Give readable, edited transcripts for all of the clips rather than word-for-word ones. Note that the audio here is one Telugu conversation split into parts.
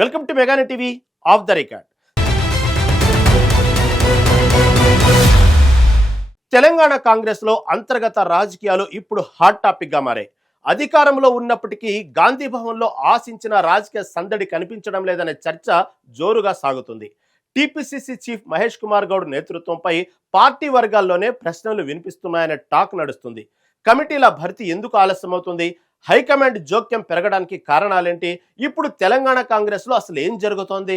వెల్కమ్ టు మెగాని TV off the record. Telangana Congress లో అంతర్గత రాజకీయాలు ఇప్పుడు హాట్ టాపిక్ గా మారాయి. అధికారంలో ఉన్నప్పటికీ గాంధీ భవన్ లో ఆశించిన రాజకీయ సందడి కనిపించడం లేదనే చర్చ జోరుగా సాగుతుంది. టీపీసీసీ చీఫ్ మహేష్ కుమార్ గౌడ్ నేతృత్వంపై పార్టీ వర్గాల్లోనే ప్రశ్నలు వినిపిస్తున్నాయనే టాక్ నడుస్తుంది. కమిటీల భర్తీ ఎందుకు ఆలస్యమవుతుంది? హైకమాండ్ జోక్యం పెరగడానికి కారణాలేంటి? ఇప్పుడు తెలంగాణ కాంగ్రెస్ లో అసలు ఏం జరుగుతోంది?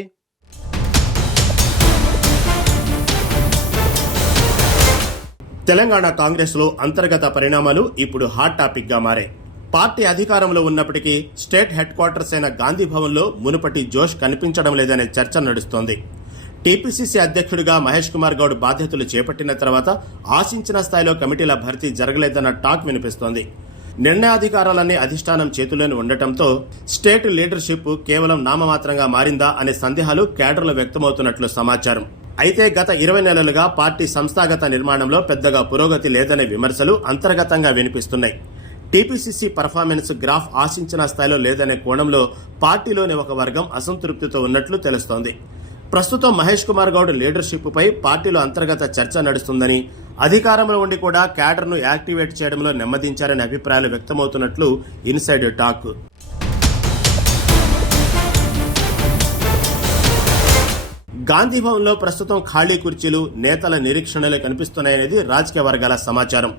తెలంగాణ కాంగ్రెస్ లో అంతర్గత పరిణామాలు ఇప్పుడు హాట్ టాపిక్ గా మారాయి. పార్టీ అధికారంలో ఉన్నప్పటికీ స్టేట్ హెడ్ క్వార్టర్స్ అయిన గాంధీ భవన్ లో మునుపటి జోష్ కనిపించడం లేదనే చర్చ నడుస్తోంది. టీపీసీసీ అధ్యక్షుడిగా మహేష్ కుమార్ గౌడ్ బాధ్యతలు చేపట్టిన తర్వాత ఆశించిన స్థాయిలో కమిటీల భర్తీ జరగలేదన్న టాక్ వినిపిస్తోంది. నిర్ణయాధికారాలన్నీ అధిష్టానం చేతుల్లోనే ఉండటంతో స్టేట్ లీడర్షిప్ కేవలం నామమాత్రంగా మారిందా అనే సందేహాలు కేడర్లో వ్యక్తమవుతున్నట్లు సమాచారం. అయితే గత 20 నెలలుగా పార్టీ సంస్థాగత నిర్మాణంలో పెద్దగా పురోగతి లేదనే విమర్శలు అంతర్గతంగా వినిపిస్తున్నాయి. టీపీసీసీ పర్ఫార్మెన్స్ గ్రాఫ్ ఆశించిన స్థాయిలో లేదనే కోణంలో పార్టీలోని ఒక వర్గం అసంతృప్తితో ఉన్నట్లు తెలుస్తోంది. ప్రస్తుతం మహేష్ కుమార్ గౌడ్ లీడర్షిప్ పై పార్టీలో అంతర్గత చర్చ నడుస్తుందని, అధికారంలో ఉండి కూడా క్యాడర్ను యాక్టివేట్ చేయడంలో నెమ్మదించారనే అభిప్రాయాలు వ్యక్తమవుతున్నట్లు ఇన్సైడ్ టాక్. గాంధీ భవన్ లో ప్రస్తుతం ఖాళీ కుర్చీలు, నేతల నిరీక్షణలే కనిపిస్తున్నాయనేది రాజకీయ వర్గాల సమాచారం.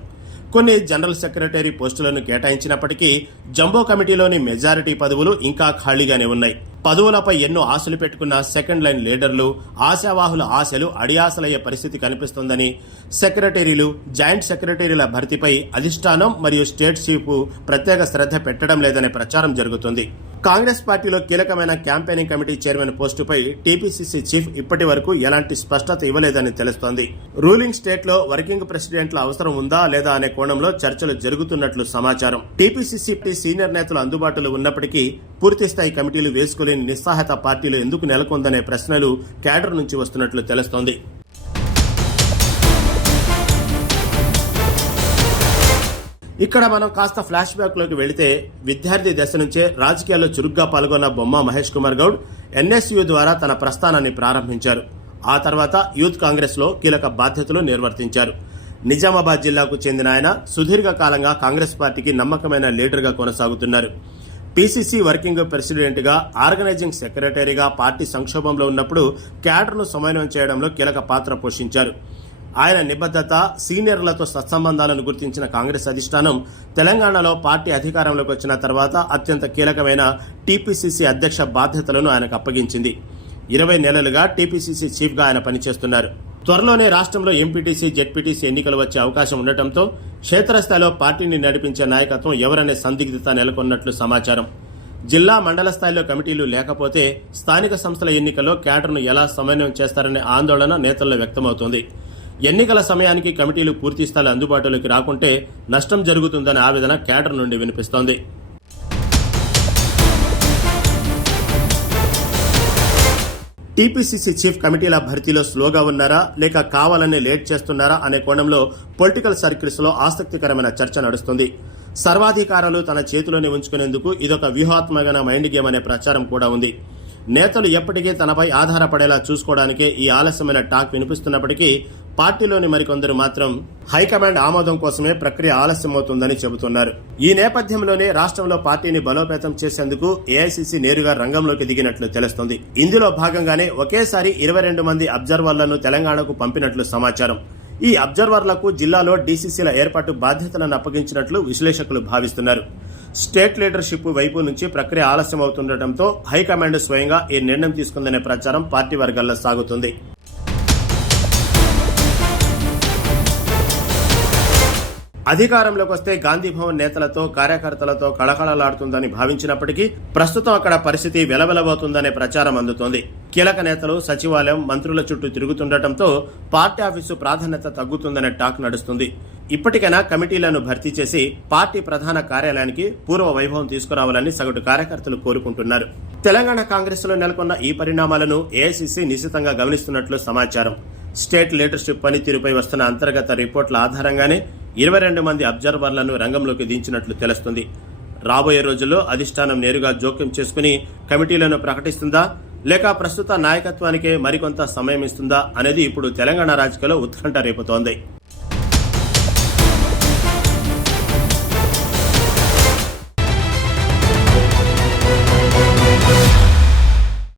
కొన్ని జనరల్ సెక్రటరీ పోస్టులను కేటాయించినప్పటికీ జంబో కమిటీలోని మెజారిటీ పదవులు ఇంకా ఖాళీగానే ఉన్నాయి. పదవులపై ఎన్నో ఆశలు పెట్టుకున్న సెకండ్ లైన్ లీడర్లు, ఆశావాహుల ఆశలు అడియాసలయ్యే పరిస్థితి కనిపిస్తోందని, సెక్రటరీలు, జాయింట్ సెక్రటరీల భర్తీపై అధిష్టానం మరియు స్టేట్ చీఫ్ ప్రత్యేక శ్రద్ధ పెట్టడం లేదనే ప్రచారం జరుగుతుంది. కాంగ్రెస్ పార్టీలో కీలకమైన క్యాంపెయినింగ్ కమిటీ చైర్మన్ పోస్టుపై టీపీసీసీ చీఫ్ ఇప్పటి వరకు ఎలాంటి స్పష్టత ఇవ్వలేదని తెలుస్తోంది. రూలింగ్ స్టేట్ లో వర్కింగ్ ప్రెసిడెంట్ల అవసరం ఉందా లేదా అనే కోణంలో చర్చలు జరుగుతున్నట్లు సమాచారం. టీపీసీసీ సీనియర్ నేతలు అందుబాటులో ఉన్నప్పటికీ పూర్తిస్థాయి కమిటీలు వేసుకోలేని నిస్సహాయత పార్టీలో ఎందుకు నెలకొందనే ప్రశ్నలు క్యాడర్ నుంచి వస్తున్నట్లు తెలుస్తోంది. ఇక్కడ మనం కాస్త ఫ్లాష్ బ్యాక్ లోకి వెళితే, విద్యార్థి దశ నుంచే రాజకీయాల్లో చురుగ్గా పాల్గొన్న బొమ్మ మహేష్ కుమార్ గౌడ్ ఎన్ఎస్యూ ద్వారా తన ప్రస్థానాన్ని ప్రారంభించారు. ఆ తర్వాత యూత్ కాంగ్రెస్ లో కీలక బాధ్యతలు నిర్వర్తించారు. నిజామాబాద్ జిల్లాకు చెందిన ఆయన సుదీర్ఘకాలంగా కాంగ్రెస్ పార్టీకి నమ్మకమైన లీడర్ గా కొనసాగుతున్నారు. పీసీసీ వర్కింగ్ ప్రెసిడెంట్ గా, ఆర్గనైజింగ్ సెక్రటరీగా పార్టీ సంక్షోభంలో ఉన్నప్పుడు క్యాడర్ను సమన్వయం చేయడంలో కీలక పాత్ర పోషించారు. ఆయన నిబద్ధత, సీనియర్లతో సత్సంబంధాలను గుర్తించిన కాంగ్రెస్ అధిష్టానం తెలంగాణలో పార్టీ అధికారంలోకి వచ్చిన తర్వాత అత్యంత కీలకమైన టీపీసీసీ అధ్యక్ష బాధ్యతలను ఆయనకు అప్పగించింది. 20 నెలలుగా టీపీసీసీ చీఫ్ గా ఆయన పనిచేస్తున్నారు. త్వరలోనే రాష్ట్రంలో ఎంపీటీసీ, జెడ్పీటీసీ ఎన్నికలు వచ్చే అవకాశం ఉండటంతో క్షేత్రస్థాయిలో పార్టీని నడిపించే నాయకత్వం ఎవరనే సందిగ్ధత నెలకొన్నట్లు సమాచారం. జిల్లా, మండల స్థాయిలో కమిటీలు లేకపోతే స్థానిక సంస్థల ఎన్నికల్లో క్యాడర్ను ఎలా సమన్వయం చేస్తారనే ఆందోళన నేతల్లో వ్యక్తమవుతోంది. ఎన్నికల సమయానికి కమిటీలు పూర్తి స్థాయి అందుబాటులోకి రాకుంటే నష్టం జరుగుతుందనే ఆవేదన క్యాడర్ నుండి వినిపిస్తోంది. టీపీసీసీ చీఫ్ కమిటీల భర్తీలో స్లోగా ఉన్నారా లేక కావాలనే లేట్ చేస్తున్నారా అనే కోణంలో పొలిటికల్ సర్కిల్స్ లో ఆసక్తికరమైన చర్చ నడుస్తుంది. సర్వాధికారాలు తన చేతిలోనే ఉంచుకునేందుకు ఇదొక వ్యూహాత్మకమైన మైండ్ గేమ్ అనే ప్రచారం కూడా ఉంది. నేతలు ఎప్పటికీ తనపై ఆధారపడేలా చూసుకోవడానికే ఈ ఆలస్యమైన టాక్ వినిపిస్తున్నప్పటికీ పార్టీలోని మరికొందరు మాత్రం హైకమాండ్ ఆమోదం కోసమే ప్రక్రియ ఆలస్యమవుతుందని చెబుతున్నారు. ఈ నేపథ్యంలోనే రాష్ట్రంలో పార్టీని బలోపేతం చేసేందుకు ఏఐసీసీ నేరుగా రంగంలోకి దిగినట్లు తెలుస్తోంది. ఇందులో భాగంగానే ఒకేసారి 22 మంది అబ్జర్వర్లను తెలంగాణకు పంపినట్లు సమాచారం. ఈ అబ్జర్వర్లకు జిల్లాలో డీసీసీల ఏర్పాటు బాధ్యతలను అప్పగించినట్లు విశ్లేషకులు భావిస్తున్నారు. స్టేట్ లీడర్షిప్ వైపు నుంచి ప్రక్రియ ఆలస్యం అవుతుండటంతో హైకమాండ్ స్వయంగా ఈ నిర్ణయం తీసుకుందనే ప్రచారం పార్టీ వర్గాల్లో సాగుతుంది. అధికారంలోకి వస్తే గాంధీ భవన్ నేతలతో, కార్యకర్తలతో కళకళలాడుతుందని భావించినప్పటికీ ప్రస్తుతం అక్కడ పరిస్థితి వెలవెలబోతుందనే ప్రచారం అందుతోంది. కీలక నేతలు సచివాలయం, మంత్రుల చుట్టూ తిరుగుతుండటంతో పార్టీ ఆఫీసు ప్రాధాన్యత తగ్గుతుందనే టాక్ నడుస్తుంది. ఇప్పటికైనా కమిటీలను భర్తీ చేసి పార్టీ ప్రధాన కార్యాలయానికి పూర్వ వైభవం తీసుకురావాలని సగటు కార్యకర్తలు కోరుకుంటున్నారు. తెలంగాణ కాంగ్రెస్ లో నెలకొన్న ఈ పరిణామాలను ఏఐసీసీ నిశితంగా గమనిస్తున్నట్లు సమాచారం. స్టేట్ లీడర్షిప్ పనితీరుపై వస్తున్న అంతర్గత రిపోర్టుల ఆధారంగానే 22 మంది అబ్జర్వర్లను రంగంలోకి దించినట్లు తెలుస్తుంది. రాబోయే రోజుల్లో అధిష్టానం నేరుగా జోక్యం చేసుకుని కమిటీలను ప్రకటిస్తుందా లేక ప్రస్తుత నాయకత్వానికే మరికొంత సమయం ఇస్తుందా అనేది ఇప్పుడు తెలంగాణ రాజకీయాల్లో ఉత్కంఠ రేపుతోంది.